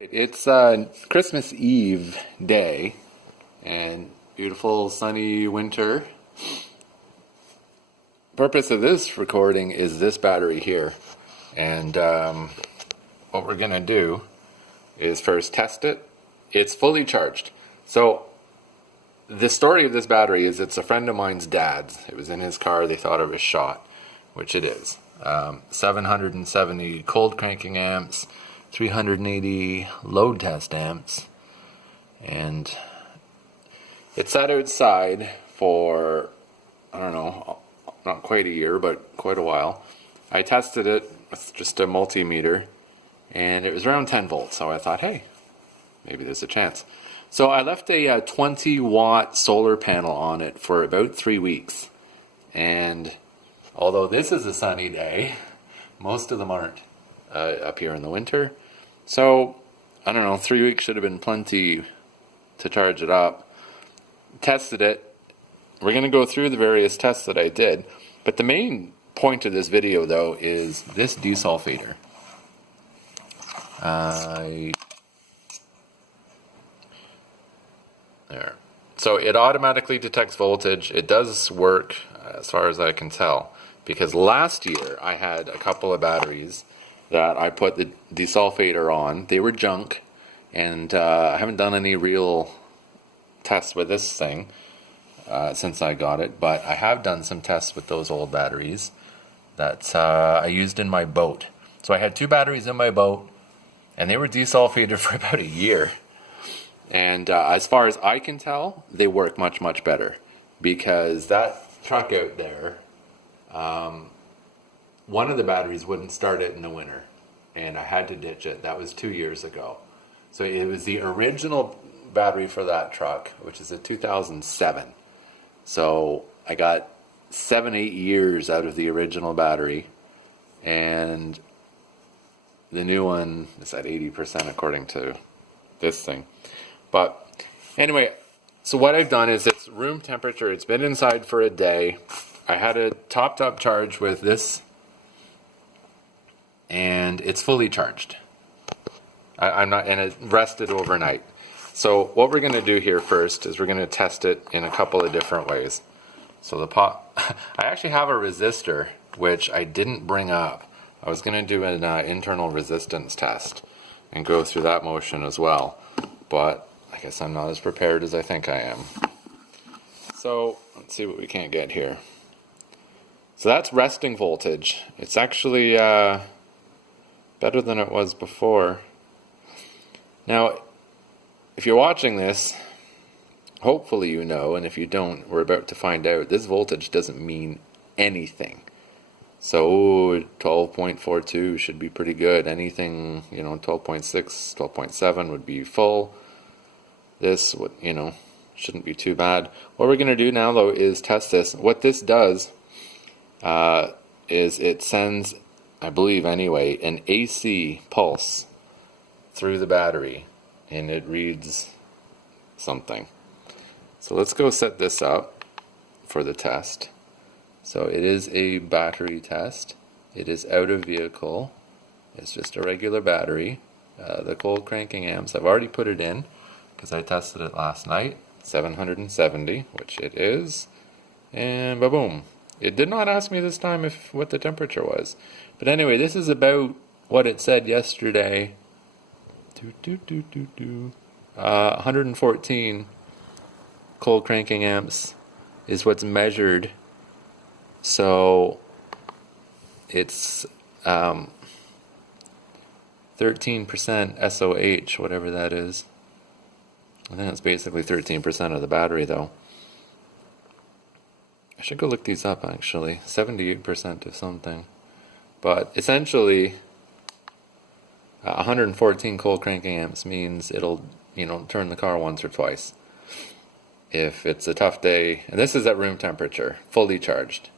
It's Christmas Eve day and beautiful sunny winter. Purpose of this recording is this battery here, and what we're gonna do is first test it. It's fully charged. So the story of this battery is it's a friend of mine's dad's. It was in his car. They thought it was shot, which it is. 770 cold cranking amps, 380 load test amps, and it sat outside for, I don't know, not quite a year, but quite a while. I tested it with just a multimeter, and it was around 10 volts, so I thought, hey, maybe there's a chance. So I left a 20-watt solar panel on it for about 3 weeks, and although this is a sunny day, most of them aren't up here in the winter. So, I don't know, 3 weeks should have been plenty to charge it up. Tested it. We're going to go through the various tests that I did. But the main point of this video, though, is this desulfator. There. So it automatically detects voltage. It does work, as far as I can tell. Because last year, I had a couple of batteries that I put the desulfator on. They were junk, and I haven't done any real tests with this thing since I got it, but I have done some tests with those old batteries that I used in my boat. So I had 2 batteries in my boat, and they were desulfated for about a year. And as far as I can tell, they work much, much better, because that truck out there, one of the batteries wouldn't start it in the winter, and I had to ditch it. That was 2 years ago. So it was the original battery for that truck, which is a 2007. So I got 7-8 years out of the original battery, and the new one is at 80% according to this thing. But anyway, so what I've done is it's room temperature. It's been inside for a day. I had a topped up charge with this, and it's fully charged. And it rested overnight. So what we're going to do here first is we're going to test it in a couple of different ways. So I actually have a resistor, which I didn't bring up. I was going to do an internal resistance test and go through that motion as well. But I guess I'm not as prepared as I think I am. So let's see what we can't get here. So that's resting voltage. It's actually better than it was before. Now, if you're watching this, hopefully you know, and if you don't, we're about to find out, this voltage doesn't mean anything. So 12.42 should be pretty good. Anything, 12.6, 12.7 would be full. This would, shouldn't be too bad. What we're going to do now, though, is test this. What this does is it sends, I believe anyway, an AC pulse through the battery, and it reads something. So let's go set this up for the test. So it is a battery test. It is out of vehicle. It's just a regular battery. The cold cranking amps, I've already put it in because I tested it last night. 770, which it is, and ba-boom. It did not ask me this time what the temperature was. But anyway, this is about what it said yesterday. 114 cold cranking amps is what's measured. So it's 13% SOH, whatever that is. I think that's basically 13% of the battery, though. I should go look these up, actually. 78% of something. But essentially, 114 cold cranking amps means it'll, turn the car once or twice. If it's a tough day, and this is at room temperature, fully charged.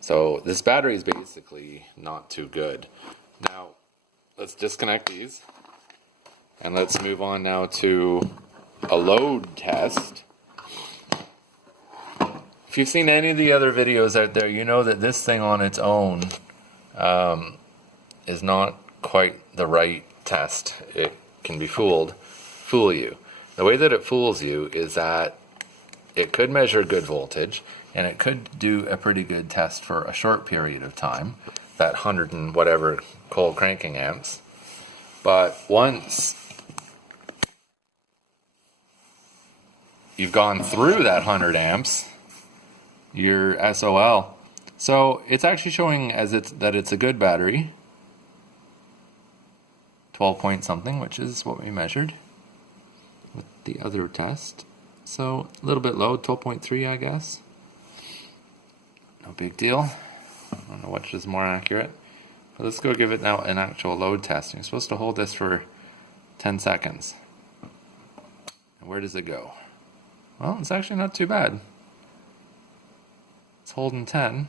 So this battery is basically not too good. Now, let's disconnect these, and let's move on now to a load test. If you've seen any of the other videos out there, you know that this thing on its own is not quite the right test. can be fool you. The way that it fools you is that it could measure good voltage, and it could do a pretty good test for a short period of time, that 100 and whatever cold cranking amps. But once you've gone through that 100 amps, you're SOL. So it's actually showing that it's a good battery. 12 point something, which is what we measured with the other test. So a little bit low, 12.3 I guess. No big deal. I don't know which is more accurate. But let's go give it now an actual load test. You're supposed to hold this for 10 seconds. And where does it go? Well, it's actually not too bad. It's holding 10.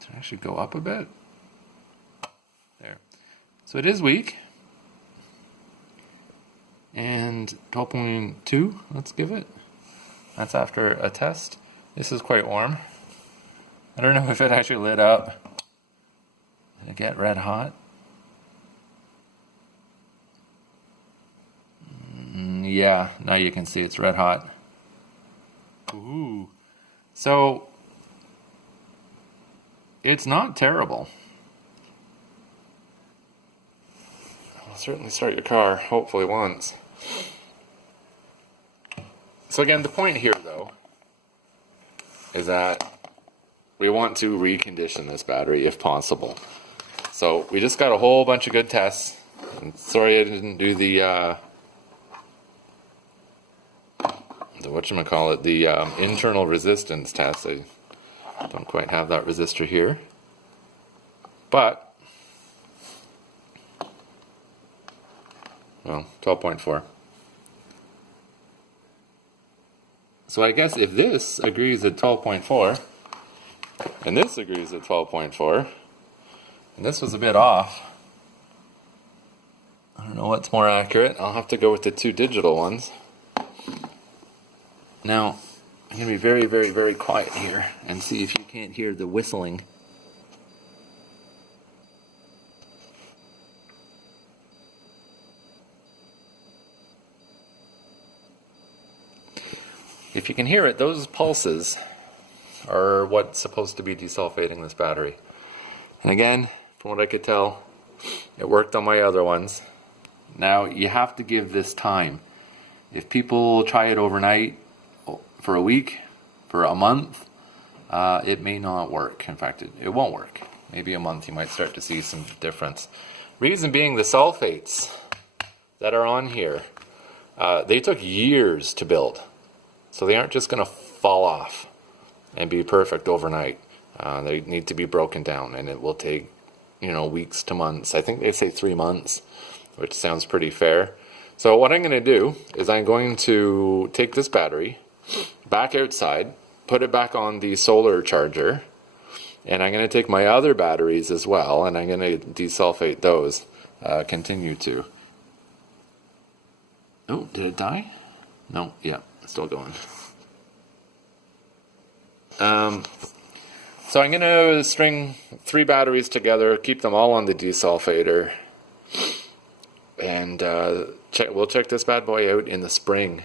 Did it actually go up a bit? There. So it is weak. And 12.2, let's give it. That's after a test. This is quite warm. I don't know if it actually lit up. Did it get red hot? Yeah, now you can see it's red hot. Ooh. So, it's not terrible. I'll certainly start your car, hopefully once. So again, the point here though, is that we want to recondition this battery if possible. So we just got a whole bunch of good tests. And sorry I didn't do the whatchamacallit, the internal resistance test. I don't quite have that resistor here. But, well, 12.4. So I guess if this agrees at 12.4, and this agrees at 12.4, and this was a bit off, I don't know what's more accurate. I'll have to go with the two digital ones. Now, I'm going to be very, very, very quiet here and see if you can't hear the whistling. If you can hear it, those pulses are what's supposed to be desulfating this battery. And again, from what I could tell, it worked on my other ones. Now, you have to give this time. If people try it overnight, for a week, for a month, it may not work. In fact, it won't work. Maybe a month you might start to see some difference. Reason being, the sulfates that are on here, they took years to build. So they aren't just going to fall off and be perfect overnight. They need to be broken down, and it will take, weeks to months. I think they say 3 months, which sounds pretty fair. So what I'm going to do is I'm going to take this battery back outside, put it back on the solar charger, and I'm going to take my other batteries as well, and I'm going to desulfate those, continue to. Oh, did it die? No, yeah, it's still going. So I'm going to string 3 batteries together, keep them all on the desulfator, and we'll check this bad boy out in the spring.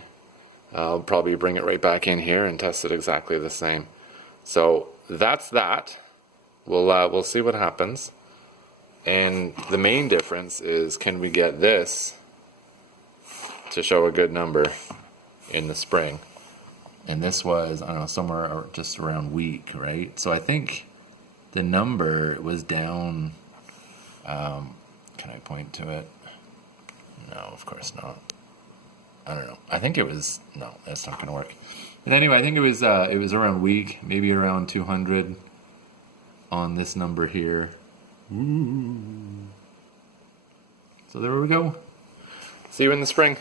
I'll probably bring it right back in here and test it exactly the same. So that's that. We'll see what happens. And the main difference is, can we get this to show a good number in the spring? And this was, I don't know, somewhere just around week, right? So I think the number was down. Can I point to it? No, of course not. I don't know. I think it was, no, that's not going to work. But anyway, I think it was around week, maybe around 200 on this number here. Ooh. So there we go. See you in the spring.